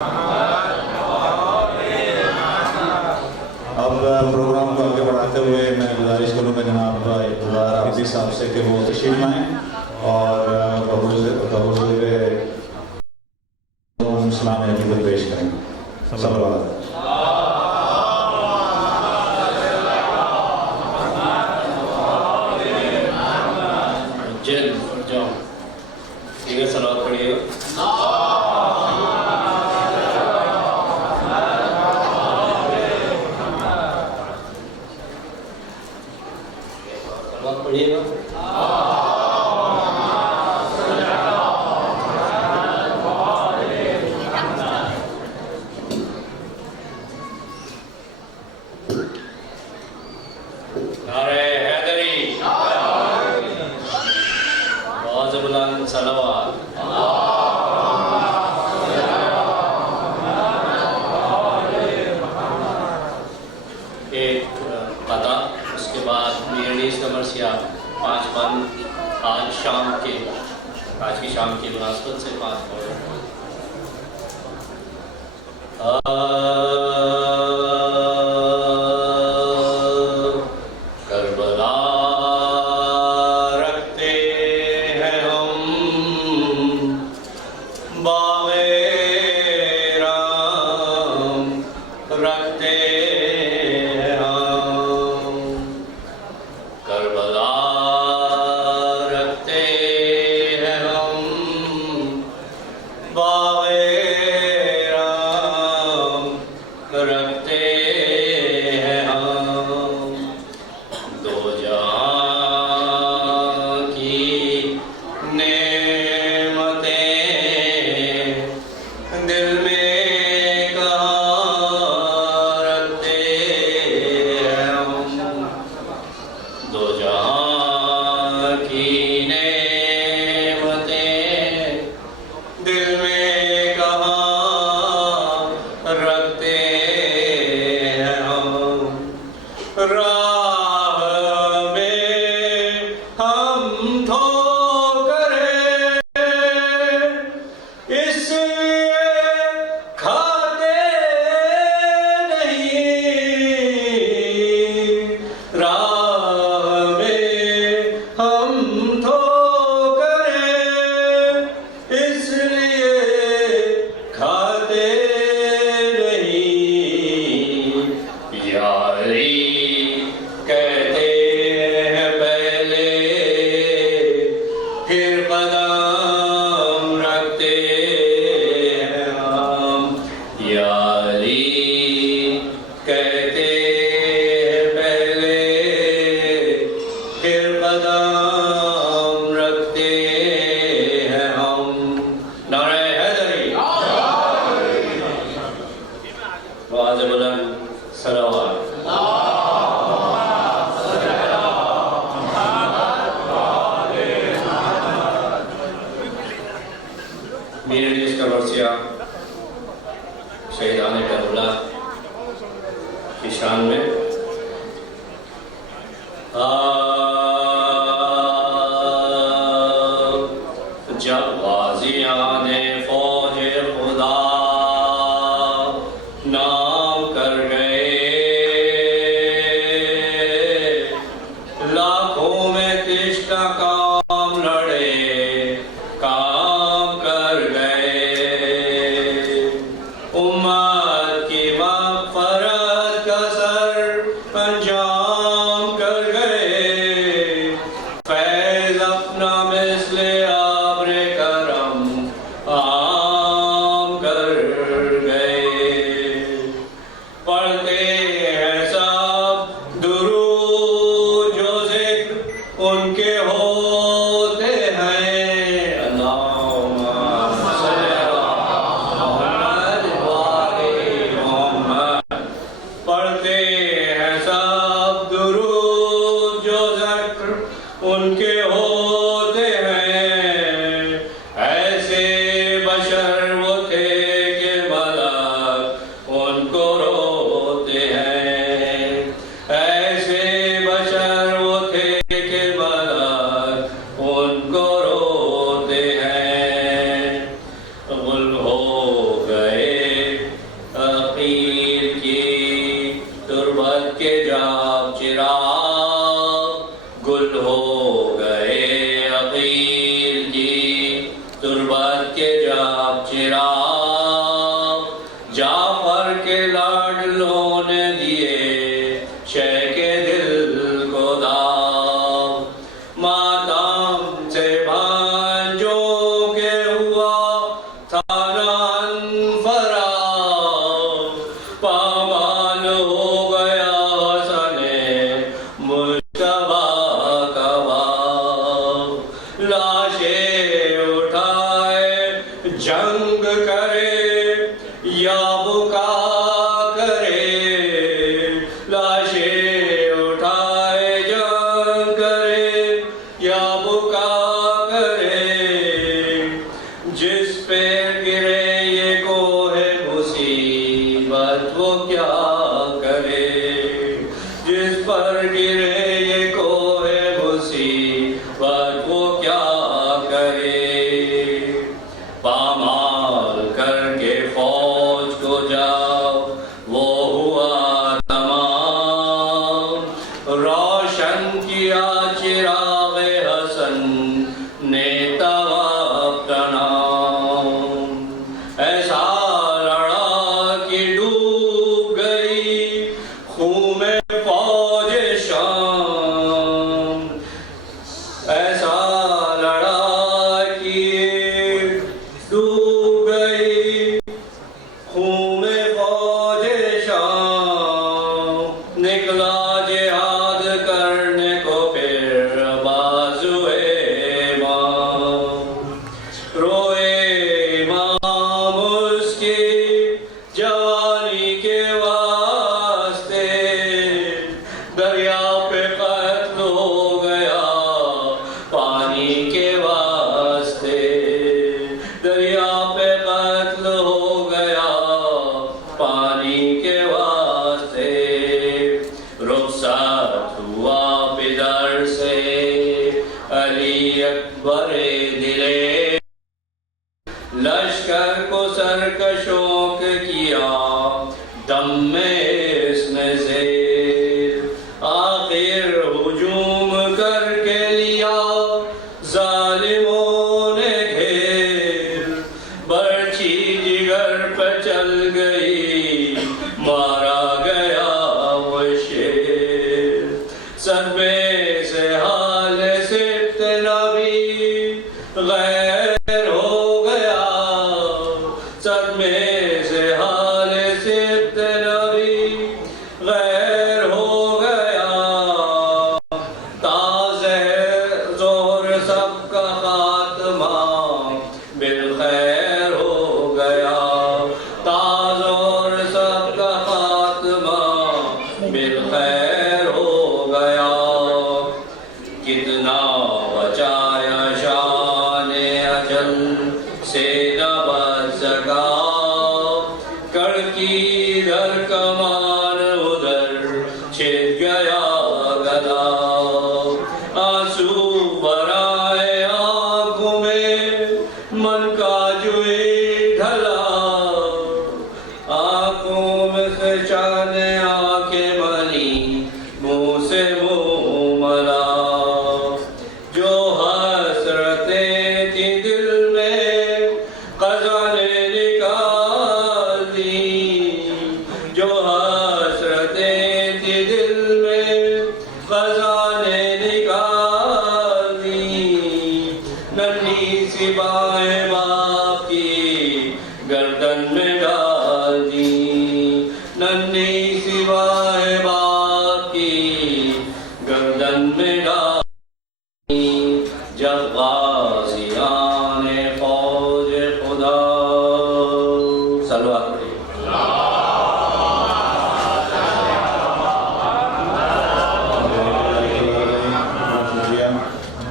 अब प्रोग्राम को आगे बढ़ाते हुए मैं गुजारिश करूँगा जनाब इक़्तिदार हाफिज़ साहब से कि वो तशरीफ़ लाएँ और सलाम अकीदत पेश करें। सल्लल्लाहु सलावत पढ़िएगा। पढ़िएगा। नारे हैदरी, बहुत बुलंद सलावत। एक पता, उसके बाद मेरी कमर्सिया 5 बंद आज की शाम की मुनासबत से 5 करबला रखते हैं हम बाग़े राम रखते हैं हम करबला रखते हैं हम बाग़े राम रखते हैं हम दो जहां की नेमतें दिल में कहाँ रखते हैं हम दो जहां की नेमतें दिल में कहाँ रखते हैं हम राह में हम ठोकरें इसलिए खाते नहीं राह में हम ठोकरें इसलिए खाते नहीं यारी कहते हैं पहले फिर कदम रखते हैं हम यारी कहते हैं पहले फिर कदम रखते हैं हम नारे हैदरी बहुत बुलंद सलावत। मेरे देश का वर्षिया शहीदान करबला की शान में जब गाज़ियाने फौजे खुदा नाम कर गए लाखों में तिश्ता काम लड़े काम कर गए उम्मत की मग़फ़रत का सर अंजाम कर गए फैज़ अपना मिस्ले आबरे करम आम कर गए बात वो क्या करे, जिस पर गिरे ये कोहे मुसीबत वो क्या करे। पामाल करके फौज को जाओ वो हुआ तमाम, रोशन किया चिरागे हसन ने तवाब तनाम। ऐसा लड़ा कि डूब गई खून में फौज शाम, ऐसा लड़ा कि डूब गई खून में फौज शाम। निकला जिहाद करने को फिर बाजुए इमाम, रोए इमाम उसकी जवानी के वास्ते, दरिया पे कत्ल हो गया पानी के वास्ते, दरिया पे कत्ल हो गया पानी के वास्ते। रुखसत हुआ पिदर से अली अकबर दिले, लश्कर को सरकशों किया दम में इसने से। आखिर हुजूम करके लिया जालिमों ने घेर, बर्छी जिगर पर चल गई मारा गया वो शेर। सदमे से हाल सिफ्त नबी गैर हो गया, सदमे से हाल सिफ्त नबी गैर हो गया। ताज़े ज़ोर सबका खात्मा बिलखैर हो गया, ताज़ोर सबका खात्मा बिलखैर हो गया। कितना बचाया शान अजल से न बच सका, कड़की इधर कमान उधर छिद गया गदा। आंसू बराए आंखों में मन का जुए ढला, आंखों में से चाने आंखें मली मुंह से मुंह मला। जो हसरतें थी दिल में क़ज़ा ने निकाल दी, जो हसरतें थी दिल में क़ज़ा ने निकाल दी। नन्ही सी बाहें बाप की गर्दन में डाल दी, नन्ही सी बाहें बाप की गर्दन में डाल दी। जब गाज़ियान फौज खुदा सलवात पढ़िए।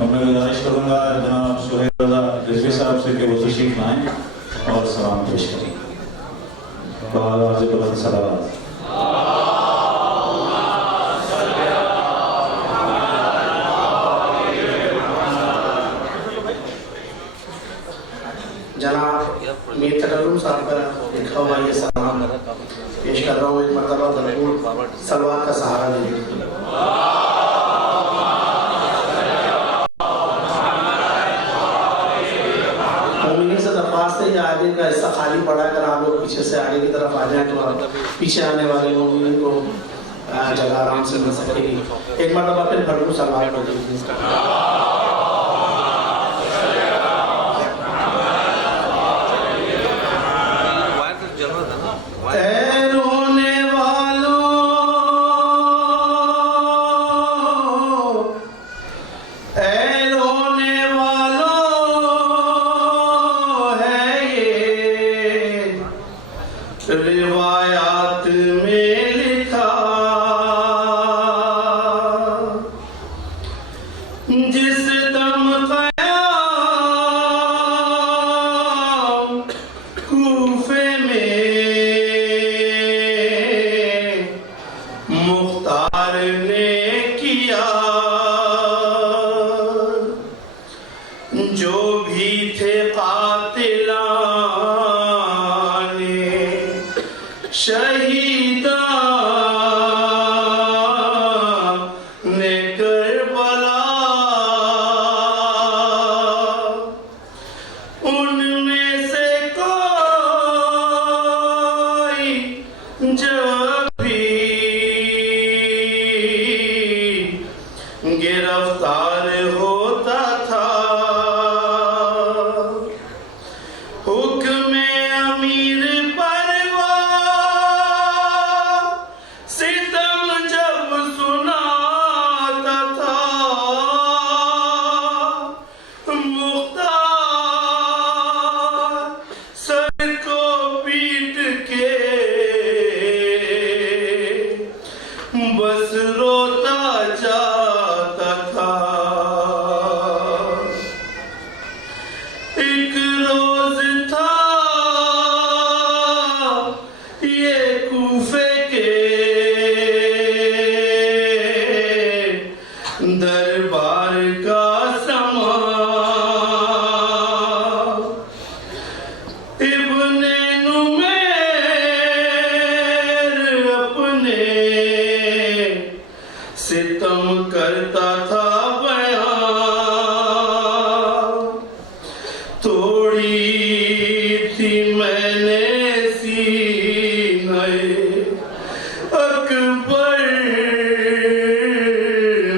मैं गुजारिश करूंगा जनाब सुहेल रज़ा रिजवी साहब से कि वो तशरीफ लाएं और सलाम पेश करें। बहुत बुलंद सलावत। जनाब मीर तकल्लुम साहब का लिखा हुआ ये सलाम पेश कर रहा हूँ। एक मरतबा भरपूर सलवात का सहारा लीजिए। मोमिनीन से दरख्वास्त है कि आगे का हिस्सा खाली पड़ा है, अगर आप लोग पीछे से आगे की तरफ आ जाए तो आप पीछे आने वाले मोमिनीन को जगह आराम से मिल सकेगी। एक मरतबा फिर भरपूर सलवात पढ़ लीजिए। रिवायात में लिखा जिस दम कयाम कूफे में शहीदा ने करबला उनमें से कोई जब भी गिरफ्तार होता था हुक्म अमीर परवार सितम जब सुनाता था मुख्तार सर को पीट के बस रोता जाता था। एक रोज था ये कूफे के दरबार का समा इब्ने नुमैर अपने सितम करता था बयान तोड़ी थी मैंने सीने अकबर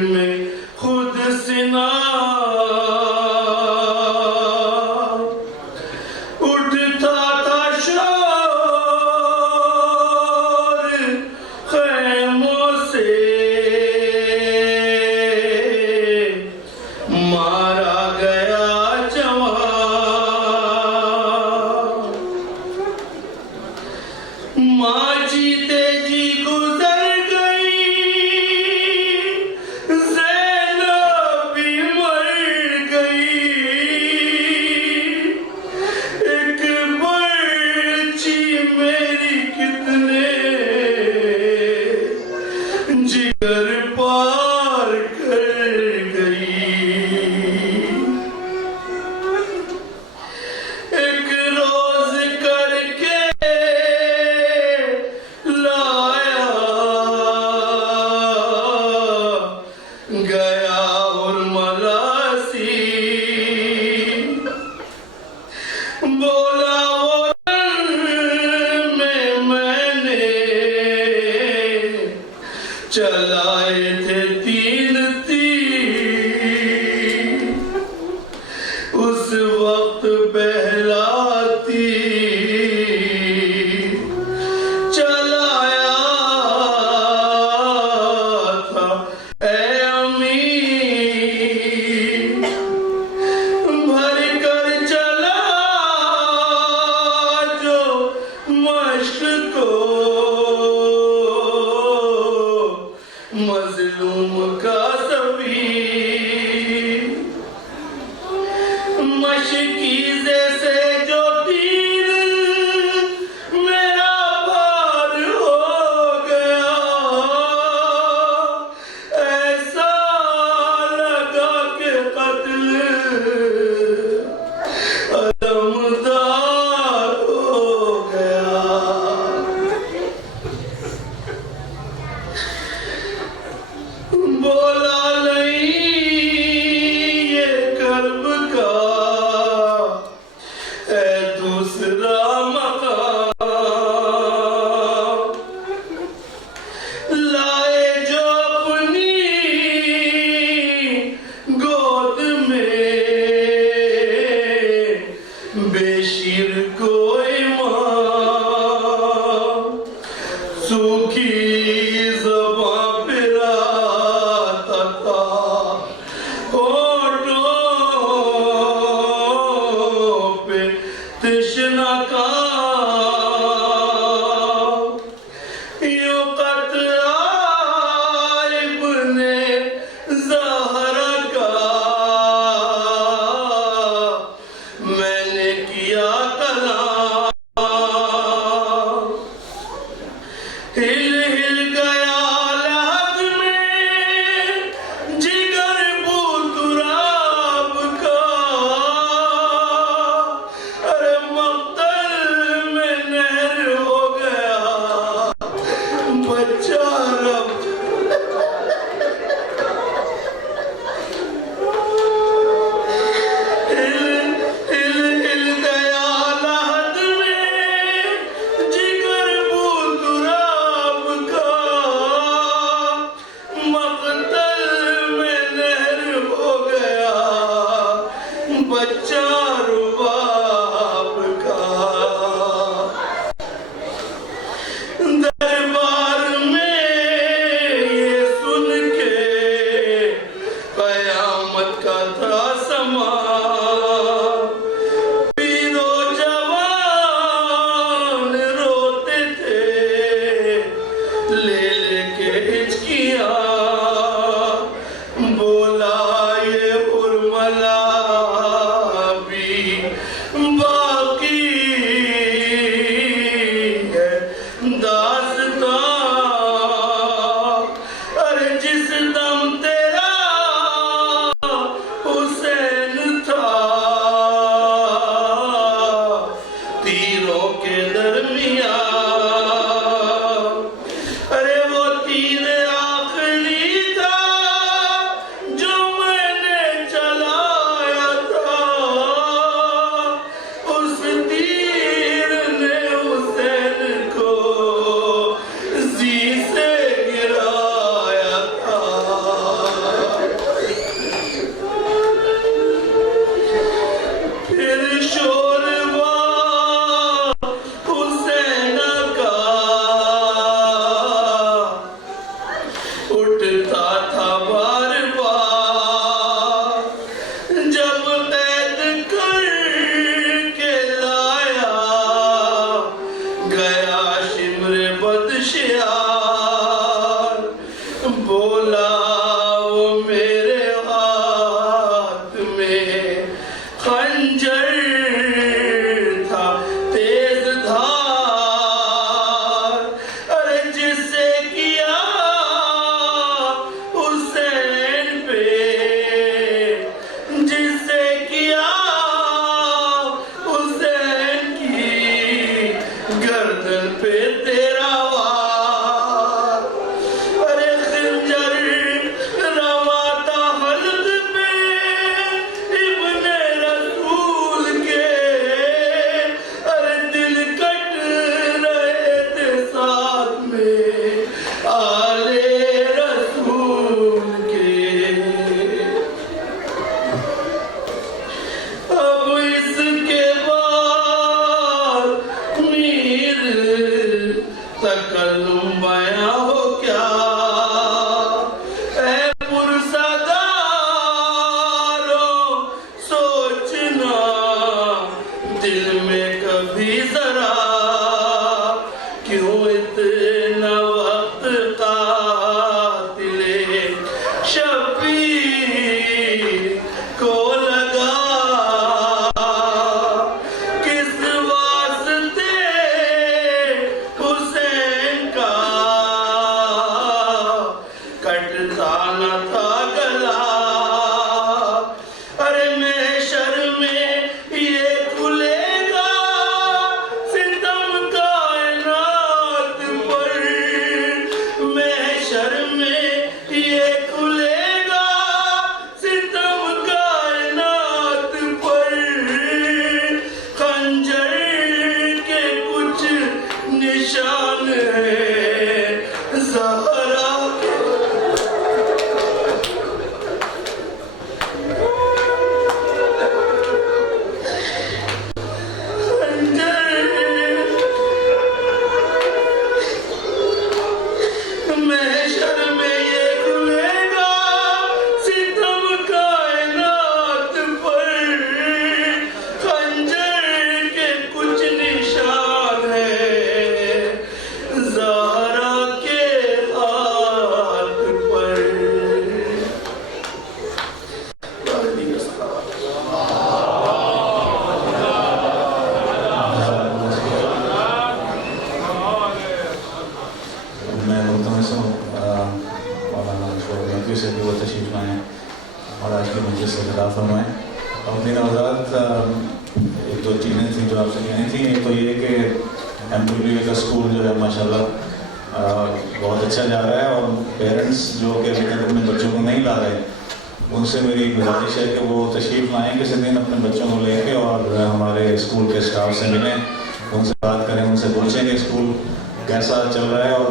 में खुद सिना उठता था शोर खैमों से मारा गया जवान माँ जीते जी गुजर गई ज़ैनब भी मर गई एक बच्ची मेरी कितने जिगर पार कर गई। एक रोज करके लाया गया और मलासी बोला वो में मैंने चलाए थे 3 तीर उस वक्त बहलाती चलाया था ऐ अमीर भर कर चला जो मश्क को मजलूम का सबीर मशकीज़े से जो तीर मेरा पार हो गया ऐसा लगा के कत्ल अलमदार हो गया। बोल गया शिमर बदशियार, बोला वो मेरे हाथ में खंजर था तेज धार। अरे जिसे किया हुसैन पे, जिसे किया हुसैन की गर्दन पे तेरा वार। अरे खंजर रवाता हल्क पे इब्ने रसूल के, अरे दिल कट रहे थे साथ में आले रसूल के। अब इसके बाद मीर तकल्लुम बयां हो क्या, ऐ पुरसादारों सोचना दिल में कभी जरा, क्यों इतना वक्त कातिले शबीर को लगा। किस वास्ते हुसैन का कटता न था गला। अरे महशर में ये खुलेगा सितम कायनात पर, महशर में ये खुलेगा सितम कायनात पर। खंजर के कुछ निशान हैं ज़हरा के। महशर में ये खुलेगा सितम कायनात पर। खंजर के कुछ निशान हैं ज़हरा के हाथ पर। मैं मुल्तमस हूँ मौलाना शोरमती से भी वो तशरीफ लाएँ और आज की मजलिस से खिताब फरमाएँ। और मेरा आज़ाद एक दो चीज़ें थी जो आपसे कहनी थी। एक तो ये कि MWA का स्कूल जो है माशाल्लाह बहुत अच्छा जा रहा है, और पेरेंट्स जो कि अभी तक अपने बच्चों को नहीं ला रहे, उनसे मेरी गुजारिश है कि वो तशरीफ़ लाएँ किसी दिन अपने बच्चों को लेके और हमारे स्कूल के स्टाफ से मिलें, उनसे बात करें, उनसे पूछें कि स्कूल कैसा चल रहा है, और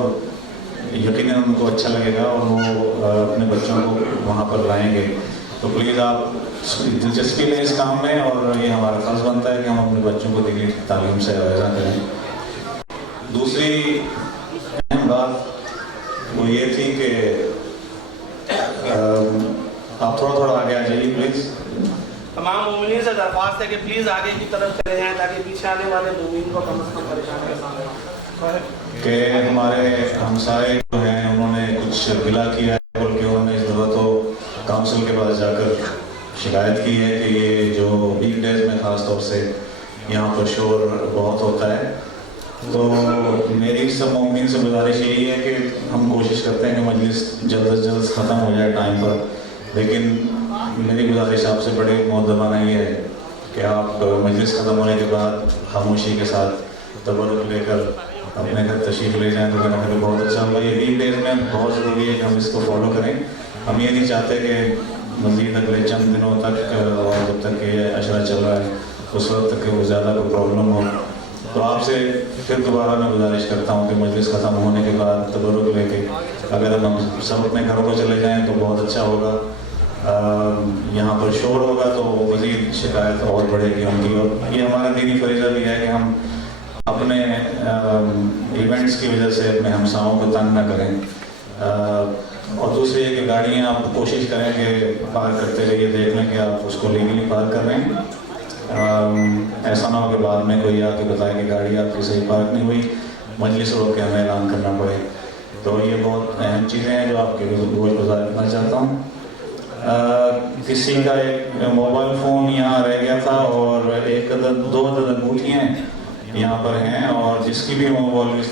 यकीनन उनको अच्छा लगेगा और वो अपने बच्चों को वहाँ पर लाएंगे। तो प्लीज़ आप दिलचस्पी लें इस काम में, और ये हमारा फ़र्ज़ बनता है कि हम अपने बच्चों को दीनी तालीम से आगाह करें। दूसरी अहम बात वो ये थी कि आप थोड़ा आगे आ जाइए प्लीज़। तमाम मोमिनीन से दरख्वास्त है कि प्लीज़ आगे की तरफ चले जाएं ताकि पीछे आने वाले मोमिन को कम से कम परेशान कर सकें। कि हमारे हमसाए जो हैं उन्होंने कुछ गिला किया है, बल्कि उन्होंने इस दफ़ा तो काउंसिल के पास जाकर शिकायत की है कि ये जो वीक डेज में ख़ास तौर से यहाँ पर शोर बहुत होता है। तो मेरी सब मोमिन से गुजारिश यही है कि हम कोशिश करते हैं कि मजलिस जल्द से जल्द ख़त्म हो जाए टाइम पर, लेकिन मेरी गुजारिश आपसे बड़े मुअद्दबाना ये है कि आप मजलिस ख़त्म होने के बाद खामोशी के साथ तबरुक लेकर अपने घर तशरीफ़ ले जाएँ तो मेरा ख्याल बहुत अच्छा होगा। ये वीक डेज में बहुत ज़रूरी है कि हम इसको फॉलो करें। हम ये नहीं चाहते कि मज़ीद अगले चंद दिनों तक और जब तक ये अशरा चल रहा है उस वक्त तक वो ज़्यादा कोई प्रॉब्लम हो। तो आपसे फिर दोबारा मैं गुजारिश करता हूँ कि मजलिस ख़त्म होने के बाद तबरुक लेके अगर हम सब अपने घरों को चले जाएँ तो बहुत अच्छा होगा। यहाँ पर शोर होगा तो मज़ीद शिकायत और बढ़ेगी उनकी, और ये हमारा दीनी फरीज़ा भी है कि हम अपने इवेंट्स की वजह से अपने हमसाओं को तंग ना करें। और दूसरी है कि गाड़ियाँ आप कोशिश करें कि पार्क करते रहिए, देख लें कि आप उसको लीगली पार्क कर रहे हैं। ऐसा ना हो कि बाद में कोई आके बताए कि गाड़ी आपकी सही पार्क नहीं हुई, मजलिस रोक के हमें ऐलान करना पड़े। तो ये बहुत अहम चीज़ें हैं जो आपके गुजार करना चाहता हूँ। किसी का एक मोबाइल फ़ोन यहाँ रह गया था और एक अदद 2 अदद अंगूठियाँ यहाँ पर हैं, और जिसकी भी मोबाइल,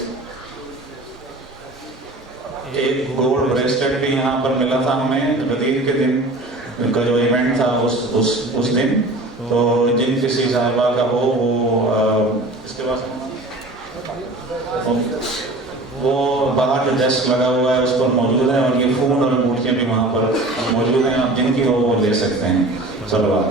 एक गोल्ड ब्रेसलेट भी यहाँ पर मिला था हमें गदीर के दिन का जो इवेंट था उस दिन। तो जिन किसी साहिबा का हो वो इसके पास वो बाहर जो डेस्क लगा हुआ है उस पर मौजूद है, और ये फ़ोन और अंगूठियाँ भी वहाँ पर मौजूद हैं। आप जिनकी हो वो ले सकते हैं। सल्लल्लाहु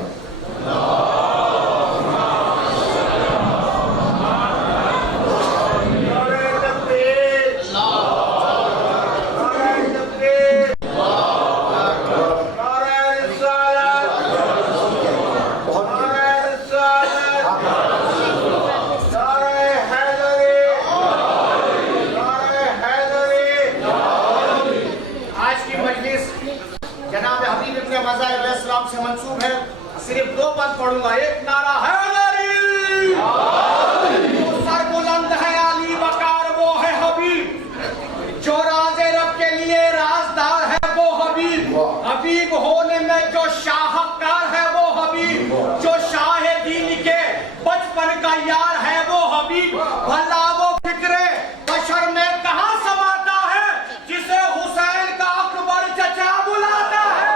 से मंसूब है। सिर्फ 2 बंद पढ़ूंगा। एक नारा हैदरी, जो सर बुलंद है अली बकार वो है हबीब, जो राज़े रब के लिए राजदार है वो हबीब, हबीब होने में जो शाहकार है वो हबीब, जो शाह दीन के बचपन का यार है वो हबीब। भला वो फिक्रे बशर में कहां समाता है जिसे हुसैन का अकबर चचा बुलाता है।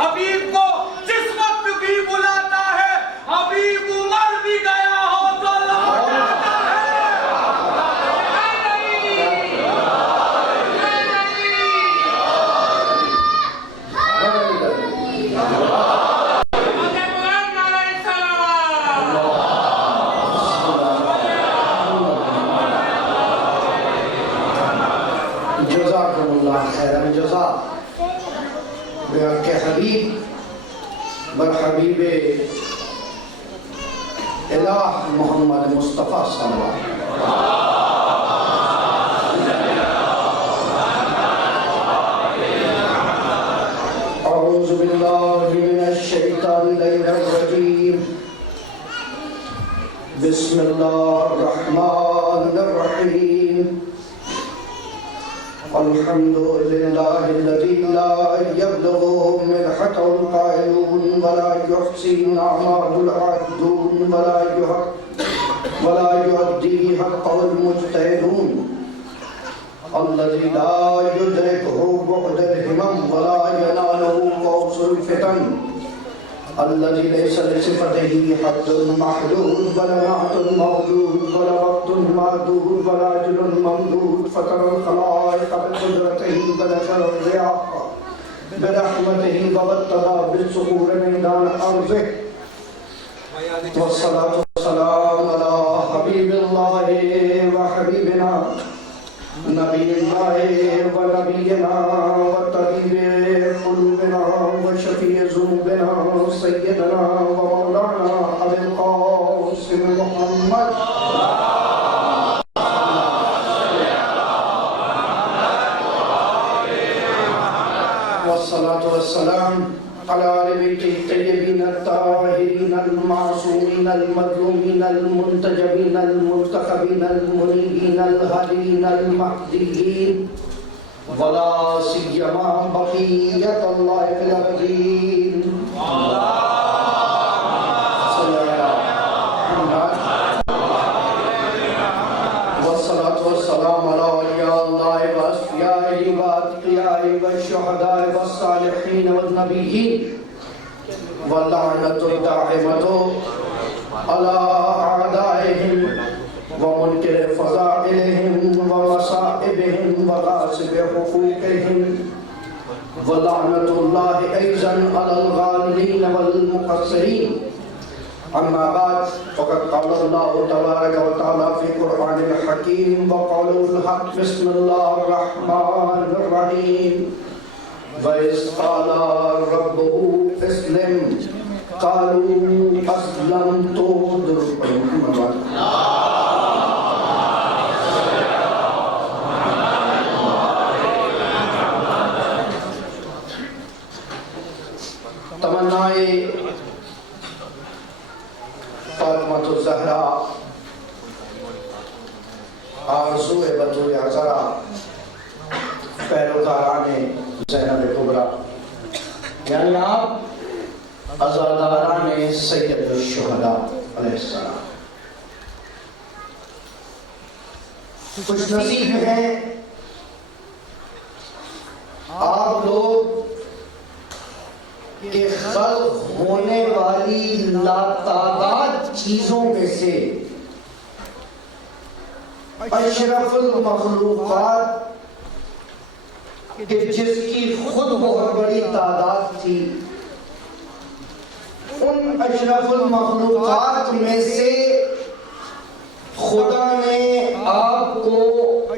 हबीब को जिस वक्त भी बुलाता है, हबीब उमर भी गया हो तो लौट आता है। जज़ाकुमुल्लाह खैरन जज़ा। के हबीब बर हबीब इलाह मोहम्मद मुस्तफ़ा सल्लल्लाहु अऊज़ु बिल्लाहि मिनश शैतानिर रजीम। बिस्मिल्लाहिर रहमानिर रहीम। अल्हम्दुलिल्लाहिल्लज़ी ला यब्लुगु मिनहतुल क़ाइलून वला युहसी अमालुल आदून वला युअद्दी हक़्क़ुल मुज्तहिदून अल्लज़ी ला युदरिकुहु बुअदुल हिमम वला यनालुहु क़ौसुल फितन अल्लज़ी लैसा लिसिफ़तिही हद्दुन महदूद वला नाअतुन मौजूद वला वक़्तुन मादूद वला अजलुन ममदूद फ़तरल ख़लाइक़ बिक़ुदरतिही व नशरर रियाह बिरहमतिही व वत्तबा बिस्सुहूर मैदान अर्ज़िह वस्सलातु वस्सलामु अला हबीबिल्लाहि व हबीबिना नबील्लाहि व नबिय्यिना व तबीबि क़ुलूबिना व शफ़ीइ ज़ुनूबिना सय्यिदना व मौलाना अबुल क़ासिम मुहम्मद वस्सलातु वस्सलाम अला बैतिही तय्यबीन अत्ताहिरीन अल-मासूमीन अल-मज़लूमीन अल-मुंतजबीन अल-मुंतखबीन अल-मुनीबीन अल-हादीन अल-महदीयीन वला सिय्यमा बक़िय्यतुल्लाहि फिल अरज़ीन। वस्सलातु वस्सलामु अला औलियाइल्लाहि व अस्फ़ियाइहि व अत्क़ियाइहि व शुहदाइ व सालिहीन व नबिय्यीन व लअनतु दाइमतु अला अअदाइहिम व मुनकिर फ़ज़ाइलिहिम व मसाइबिहिम व गासिब हुक़ूक़िहिम व लअनतुल्लाहि अयज़न अलल गालिलीन वल मुक़स्सिरीन अम्मा बाद फ़क़द क़ाल अल्लाहु तबारक व तआला फ़ी क़ुरआनिल हकीम व क़ौलुल हक़ बिस्मिल्लाहिर रहमानिर रहीम व इज़ क़ाला रब्बुहु अस्लिम क़ालू अस्लमतु तमन्नाए फ़ातिमातुज़ ज़हरा आरज़ूए बतूल अज़रा पैरोकाराने ज़ैनब कुबरा यानी आप अज़ादाराने सैयदुश शुहदा अलैहिस्सलाम खुश नसीब हैं आप लोग के खल्क़ होने वाली लातादाद चीजों में से अशरफुल मखलूक़ात के जिसकी खुद बहुत बड़ी तादाद थी, उन अशरफुल मखलूक़ात में से खुदा ने आपको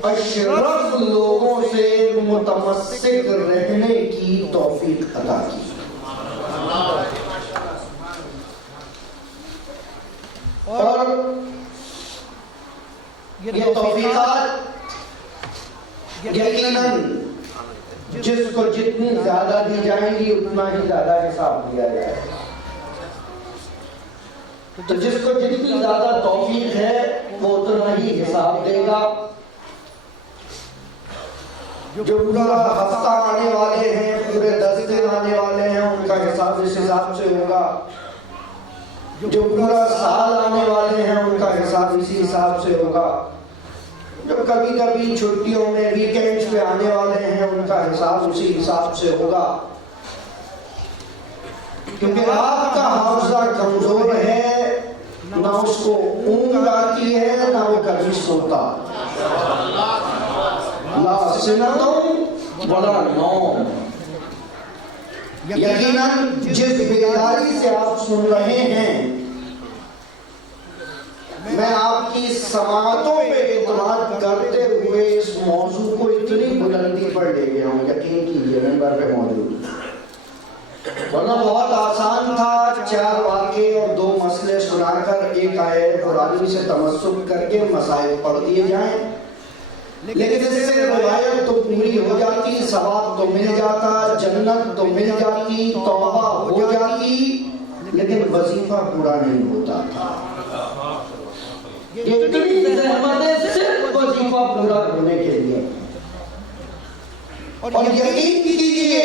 अशरफ लोगों से मुतमस्सिक रहने की तौफीक अता की। और ये तौफीकात यकीनन जिसको जितनी ज्यादा दी जाएंगी उतना ही ज्यादा हिसाब दिया जाएगा। तो जिसको जितनी ज्यादा तौफीक है वो उतना ही हिसाब देगा। जो पूरा हफ्ता आने वाले हैं, पूरे 10 दिन आने वाले हैं, उनका हिसाब इस हिसाब से होगा। जो पूरा साल आने वाले हैं उनका हिसाब इसी हिसाब से होगा। जो कभी कभी छुट्टियों में वीकेंड्स पे आने वाले हैं उनका हिसाब उसी हिसाब से होगा। क्योंकि आपका हाफिज़ा कमजोर है, ना उसको ऊँघ आती है ना वो कभी सोता। ला सिनतुम वला नौम। यकीनन जिस बेदारी से आप सुन रहे हैं, मैं आपकी समातों पे इत्मीनान करते हुए इस मौजू को इतनी बुलंदी पर ले गया हूँ, यकीन कीजिए मेंबर पे मौजूद। वरना बहुत आसान था 4 वाक़े और 2 मसले सुनाकर एक आयत कुरानी से तमस्सुक करके मसाइल पढ़ दिए जाएं। लेकिन इससे रिवायत तो पूरी हो जाती, सवाब तो मिल जाता, जन्नत तो मिल जाती, तौबा हो जाती, लेकिन वजीफा पूरा नहीं होता था। इतनी ज़हमतें सिर्फ वजीफा पूरा होने के लिए। और यकीन कीजिए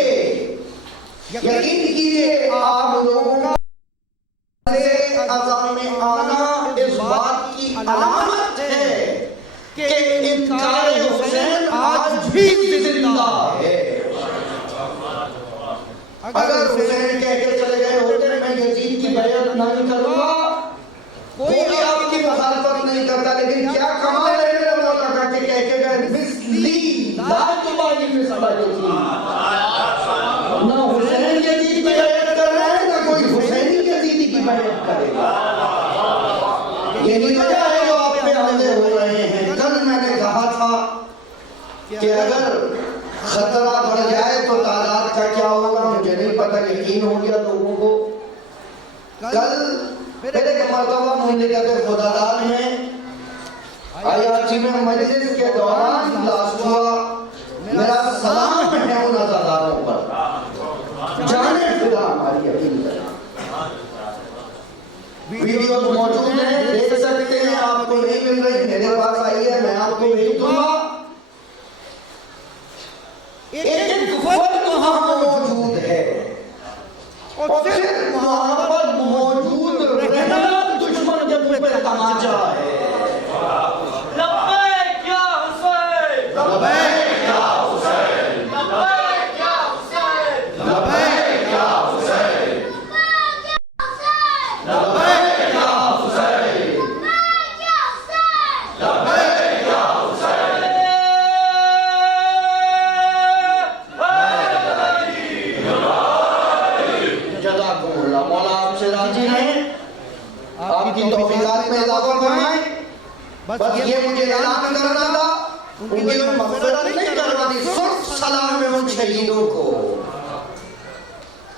आप लोगों का अज़ान में आना इस बात की अलामत है कि इनकार हुसैन आज भी जिंदा है। अगर हुसैन कह के चले गए होते मैं यजीद की बैअत नहीं करूंगा, कोई आपकी मुखालफत नहीं करता। लेकिन क्या कमाल है मेरे मौला का कि कह के गए मिस्ली लाजवाबी में समझ थी। ना हुसैन यजीद की बैअत कर रहा है, ना कोई हुसैनी यजीद की बैअत करेगा। यही वजह है जो आप पे हमले हो रहे हैं। कल मैंने कहा था कि अगर खतरा बढ़ जाए तो तादाद का क्या होगा मुझे नहीं पता, यकीन हो गया लोगों को। कल फिर एक मरतबा मुमलिकत खुदादार में आयाची में मजलिस के दौरान इजलास हुआ। मेरा सलाम है उन अज़ादारों पर, जाने खुदा हमारी यकीन करें। वीडियो मौजूद है, देख सकते हैं। आपको नहीं मिल रही मेरे पास आई है, मैं आपको भेज दूंगा। एक फर्क वहां मौजूद है और फिर वहां पर मौजूद रहना दुश्मन के मुंह पे तमाचा है। लब्बैक या हुसैन, लब्बैक या हुसैन, लब्बैक या हुसैन, लब्बैक या हुसैन, लब्बैक या हुसैन, लब्बैक या हुसैन। जज़ाकुमुल्लाह। मौला आपसे राजी हैं बस ये मुझे ऐलान करना था, उनकी कोई मग़फ़िरत नहीं करवानी, सिर्फ सलाम है उन शहीदों को।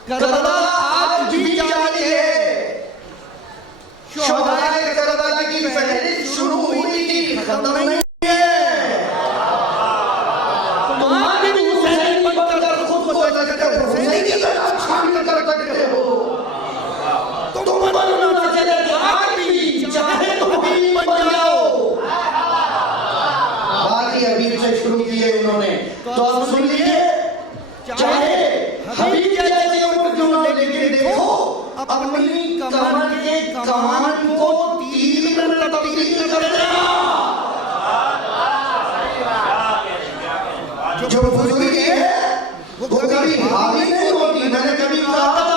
करबला आज भी जारी है, शुहदाए करबला की फहरिस्त शुरू हुई थी, खत्म नहीं है। तुम आज भी हुसैन बनकर खुद को हुसैन की तरह शामिल कर सकते हो। तुम बनना चाहिए आज भी, चाहे तुम भी बन जाओ। बात ही हबीब से शुरू की है उन्होंने, तो अब सुन लीजिए, चाहे हबीब जैसी उम्र क्यों ना, लेकिन देखो अपनी कमर के कान को तीर में तब्दील कर देना। जो बुजुर्गी है वो कभी हावी नहीं होती। मैंने कभी कहा था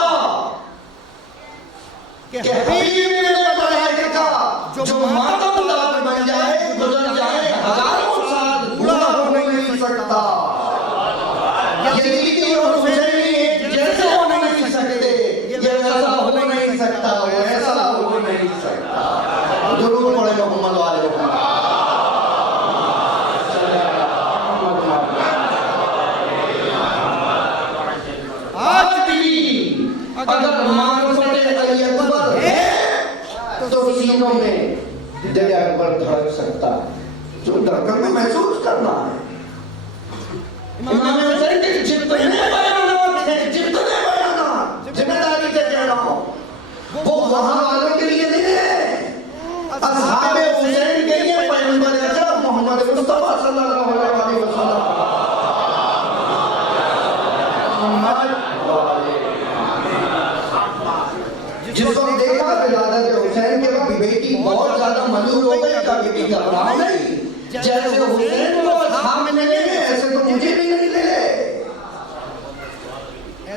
कि हबीब ने बताया था, जो मातमदार बन जाए, गुजर जाए हजारों साल, बूढ़ा हो नहीं सकता। यजीदी और हुसैनी एक जैसे हो नहीं सकते, ये वैसा हो नहीं सकता, वैसा हो नहीं सकता। दुरूद पढ़े मोहम्मद वाले मोहम्मद। आज भी अगर मानवते अली अकबर है तो सीनों में दिल अकबर धड़क सकता है। जो धड़कन में महसूस करना है। इमाम हुसैन के जितने बयानात हैं, जितने बयानात, जिम्मेदारी से कह रहा हूं, वो वहां वालों के लिए नहीं है, असहाबे हुसैन के लिए, पैगंबर अकरम मोहम्मद मुस्तफा सल्लल्लाहु अलैहि वसल्लम। जिस वक्त देखा विलादत हुसैन के वक्त बेटी बहुत ज्यादा मजबूर हो गई, कहा बेटी घबराओ नहीं, जैसे हुसैन को असहाब में मिले ऐसे तो मुझे भी नहीं मिले।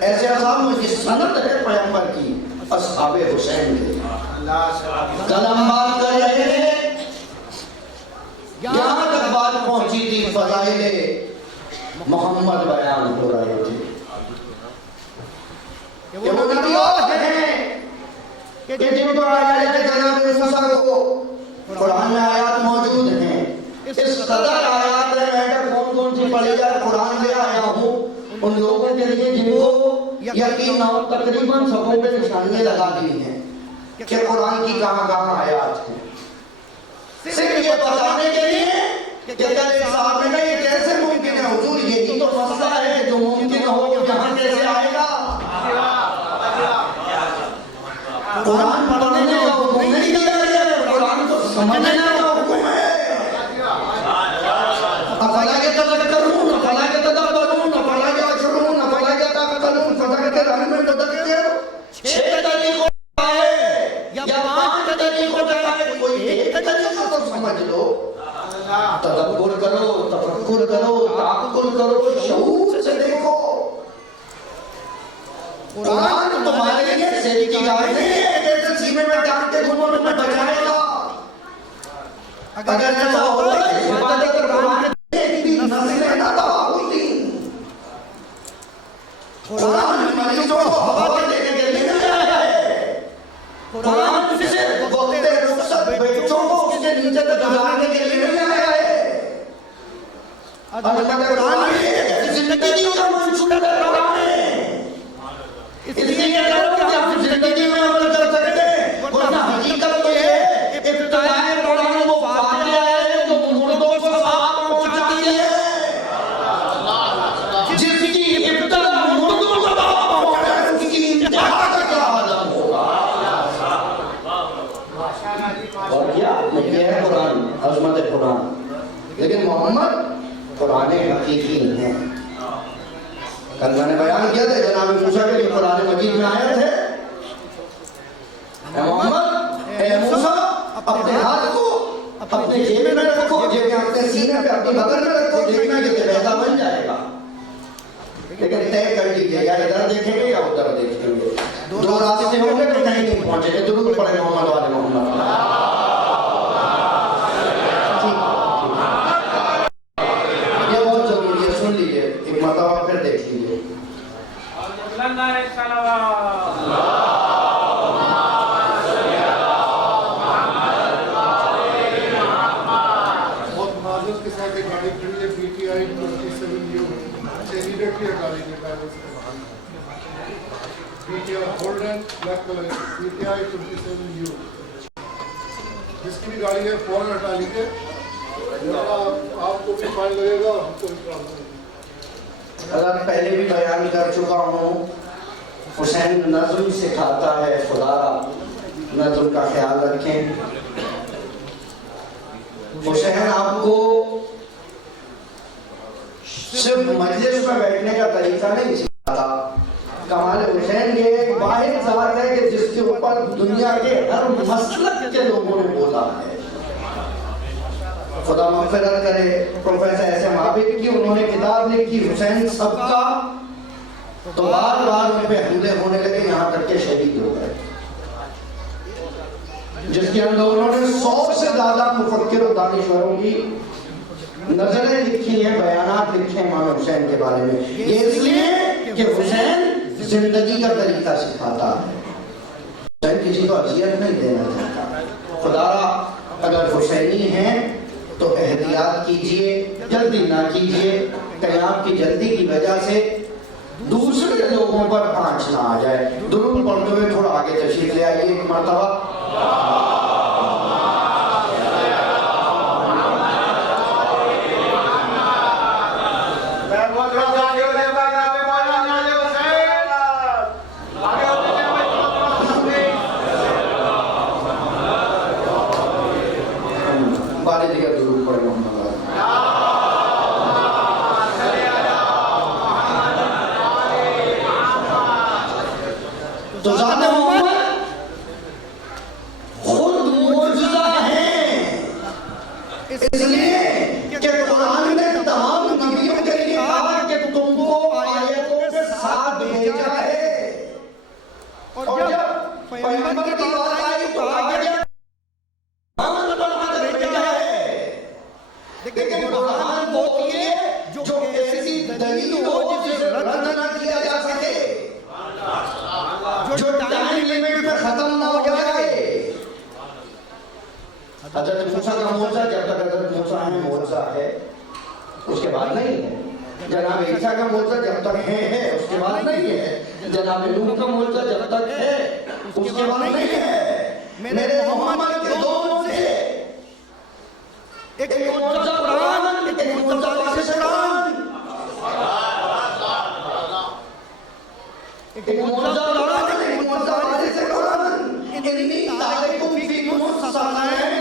ऐसे असहाब मुझे सनद है पैगंबर की, असहाबे हुसैन के। कलम बात कर रहे हैं, यहाँ तक बात पहुंची थी, फज़ाइले मोहम्मद बयान हो रहे थे कि वो नबी और हैं कि जिनको आया है जनाब मूसा को कुरान में आयात मौजूद हैं। इस कदर आयात में मैं कौन-कौन सी पढ़ी जाए कुरान ले आया हूँ उन लोगों के लिए जिनको यकीन और तकरीबन सबों पे निशानियां लगा दी हैं कि कुरान की कहाँ-कहाँ आयात हैं। सिर्फ ये बताने के लिए कि जैसे साहब ने ये कैसे मुमकिन है हुजूर, यही तो मसला है, जो मुमकिन हो यहाँ कैसे आएगा। कुरान पढ़ने का हुक्म नहीं दिया गया, कुरान को समझने का हुक्म है। अफला यतदक्करून, अफला यतदब्बरून, अफला यशऊरून, अफला यतअक्कलून, फज़क्किर में तदक्किर 6 तरीकों है या 5 तरीकों है, कोई एक तरीका तो समझ लो। तदब्बुर करो, तफक्कुर करो, ताक़ुल करो, शऊर से देखो। कुरान तुम्हारे लिए सही की गाय नहीं है, जैसे सीने में डाल के घूमो तो मैं बचाएगा। अगर ऐसा होता है इबादत कुरान की नस्लें ना होती। कुरान मरीजों को हवा देने के लिए नहीं आया है। कुरान सिर्फ वक्त रुखसत बच्चों को उसके नीचे तक गुजारने के लिए नहीं आया है। अल्लाह कुरान जिंदगी का मंसूबा कुरान है, इसलिए आप जिंदगी में अमल कर सकते हैं। वरना हकीकत तो ये इब्तिदाए कुरान वो फातिहा है जो मुर्दों को सवाब पहुंचाती है, जिसकी इब्तिदा मुर्दों को सवाब पहुंचाए उसकी इंतहा का क्या आलम होगा। और क्या ये है कुरान, अज़मत कुरान। लेकिन मोहम्मद कुरान हकीकी है। कल मैंने बयान किया था जनाब मूसा के लिए कुरान मजीद में आए थे, मोहम्मद ए मूसा अपने हाथ को अपने जेब में रखो, जेब में अपने सीने पे अपनी बगल में रखो, देखना कि वैसा बन जाएगा। लेकिन तय कर लीजिए या इधर देखेंगे या उधर देखेंगे, दो रास्ते होंगे तो कहीं नहीं पहुंचेंगे। दुरूद पढ़े मोहम्मद वाले मोहम्मद। ये बहुत जरूरी है, सुन लीजिए एक मरतबा फिर देख लीजिए। शीशे हटा लीजिए ड्राइवर से बाहर। PTI golden black colour PTI 27U, जिसकी भी गाड़ी है फौरन हटा लीजिए, आपको भी फाइन लगेगा, हमको भी प्रॉब्लम है। अगर पहले भी बयान कर चुका हूँ, हुसैन नज़्म सिखाता है, खुदा नज़्म का ख्याल रखें। हुसैन आपको सिर्फ मजलिस में बैठने का तरीका नहीं सिखाता। कमाल हुसैन ये एक वाहिद ज़ात है कि जिसके ऊपर दुनिया के हर मसलक के लोगों ने बोला है। खुदा मग़फ़िरत करे प्रोफेसर एस.एम. आबिद की, उन्होंने किताब लिखी हुसैन सबका, तो बार बार उन पे हमले होने लगे, यहाँ तक के शहीद हो गए, जिसके अंदर उन्होंने 100 से ज्यादा मुफक्किर और दानिश्वरों की नजरें लिखी हैं, बयानात लिखे हैं इमाम हुसैन के बारे में। ये इसलिए कि हुसैन जिंदगी का तरीका सिखाता है, हुसैन किसी को अज़ियत नहीं देना चाहता। खुदारा अगर हुसैनी हैं तो एहतियात कीजिए, जल्दी ना कीजिए, कहीं आपकी जल्दी की वजह से दूसरे लोगों पर आंच ना आ जाए। दुरूद पढ़ते हुए थोड़ा आगे तशरीफ ले आइए एक मरतबा। तो ज़ाते मोहम्मद खुद मौजूदा है, इसलिए कि कुरान ने तमाम नबियों के लिए कहा कि तुमको आयतों के साथ भेजा है, और जब पैगंबर की बात आई तो आगे भेजा है। लेकिन कुरान वो है जो ऐसी दलील हो जिसे रद्द न किया जा सके, जो टाइम लिमिट में खत्म ना हो जाए। हजरत मूसा का मौजा जब तक हजरत मूसा है मौजा है, उसके बाद नहीं है। जनाब ईसा का मौजा जब तक है उसके बाद नहीं है। जनाब नूह का मौजा जब तक है उसके बाद नहीं है। मेरे मोहम्मद के दो मौजे, एक मौजा कुरान, एक मौजा कुरान, एक मौजा कुरान, एक मौजा कुरान। इन्हीं तारीखों की मुसलमान